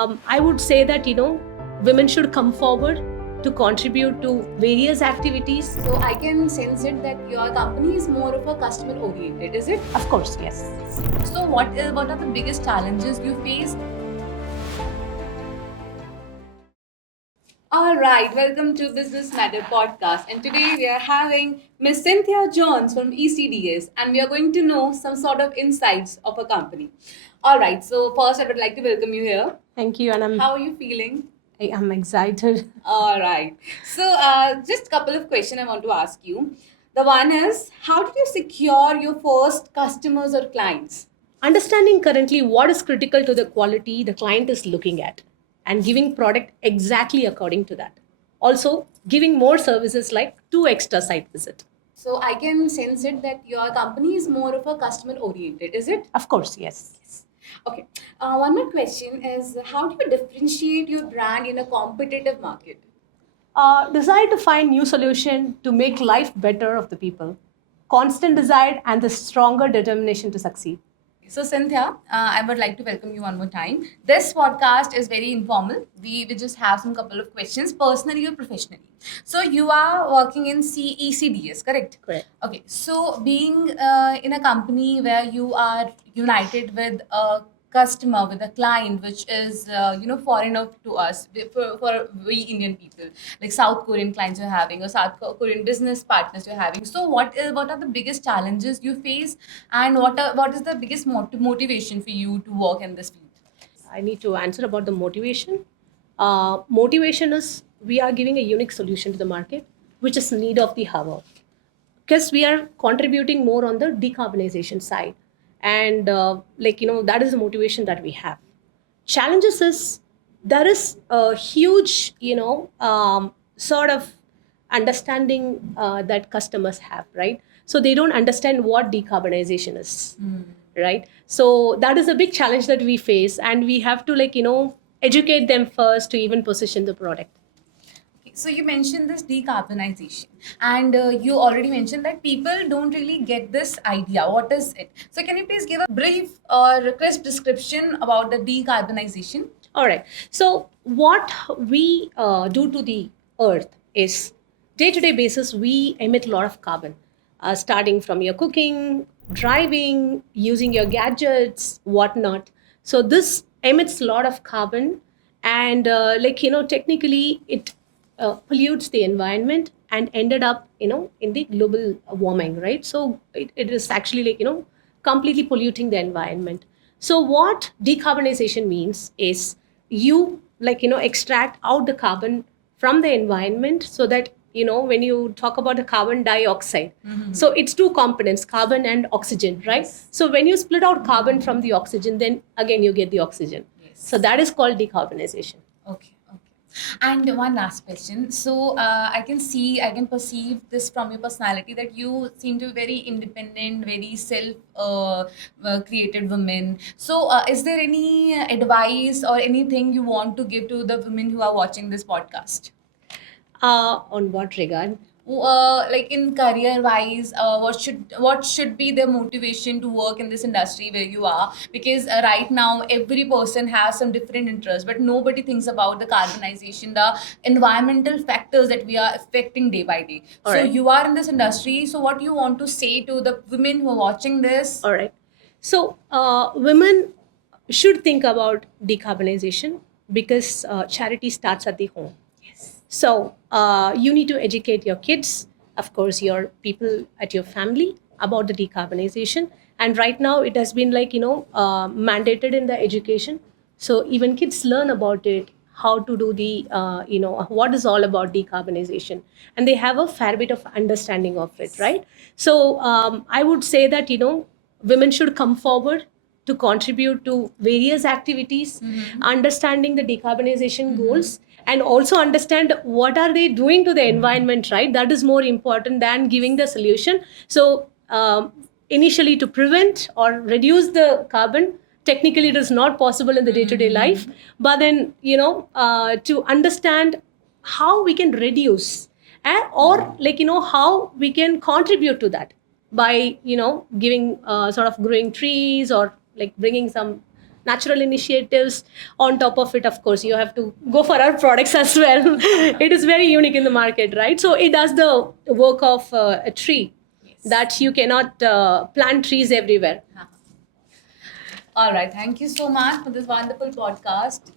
I would say that, women should come forward to contribute to various activities. So I can sense it that your company is more of a customer oriented, is it? Of course, yes. So what are the biggest challenges you face? All right, welcome to Business Matter podcast, and today we are having Miss Cynthia Jones from ECDS, and we are going to know some sort of insights of a company. All right, so first I would like to welcome you here. Thank you, and How are you feeling? I am excited. All right. So, just a couple of questions I want to ask you. The one is, how did you secure your first customers or clients? Understanding currently what is critical to the quality the client is looking at and giving product exactly according to that. Also, giving more services like 2 extra site visit. So, I can sense it that your company is more of a customer oriented, is it? Of course, yes. Okay. One more question is, how do you differentiate your brand in a competitive market? Desire to find new solution to make life better of the people. Constant desire and the stronger determination to succeed. So, Cynthia, I would like to welcome you one more time. This podcast is very informal. We just have some couple of questions, personally or professionally. So, you are working in CECDS, correct? Correct. Okay. So, being in a company where you are united with a customer, with a client, which is foreigner to us, for we Indian people, like South Korean clients you're having, or South Korean business partners you're having. So, what are the biggest challenges you face, and what is the biggest motivation for you to work in this field? I need to answer about the motivation. Motivation is we are giving a unique solution to the market, which is need of the hour, because we are contributing more on the decarbonization side, and that is the motivation that we have. Challenges is there is a huge sort of understanding that customers have, right? So they don't understand what decarbonization is, right? So that is a big challenge that we face, and we have to educate them first to even position the product. Okay, so you mentioned this decarbonization, and you already mentioned that people don't really get this idea. What is it? So can you please give a brief or crisp description about the decarbonization? All right. So what we do to the earth is day-to-day basis we emit a lot of carbon, starting from your cooking, driving, using your gadgets, whatnot. So this emits a lot of carbon, and technically it pollutes the environment and ended up in the global warming, right? So it is actually completely polluting the environment. So what decarbonization means is you extract out the carbon from the environment, so that when you talk about the carbon dioxide, so it's two components, carbon and oxygen, right? Yes. So when you split out carbon from the oxygen, then again you get the oxygen. Yes. So that is called decarbonization. Okay, okay. And one last question. So I can perceive this from your personality that you seem to be very independent, very self created woman. So is there any advice or anything you want to give to the women who are watching this podcast? On what regard? Like in career wise, what should be their motivation to work in this industry where you are, because right now every person has some different interests, but nobody thinks about the carbonization, the environmental factors that we are affecting day by day. All So right. you are in this industry, so what do you want to say to the women who are watching this? All right. So women should think about decarbonization, because charity starts at the home. Yes. So you need to educate your kids, of course, your people at your family about the decarbonization. And right now it has been mandated in the education. So even kids learn about it, how to do the, what is all about decarbonization. And they have a fair bit of understanding of it, right? So I would say that, women should come forward to contribute to various activities, understanding the decarbonization goals, and also understand what are they doing to the environment, right? That is more important than giving the solution. So initially, to prevent or reduce the carbon, technically it is not possible in the day-to-day life, but then to understand how we can reduce, or how we can contribute to that by giving sort of growing trees, or like bringing some natural initiatives. On top of it, of course, you have to go for our products as well. It is very unique in the market, right? So it does the work of a tree, that you cannot plant trees everywhere. All right. Thank you so much for this wonderful podcast.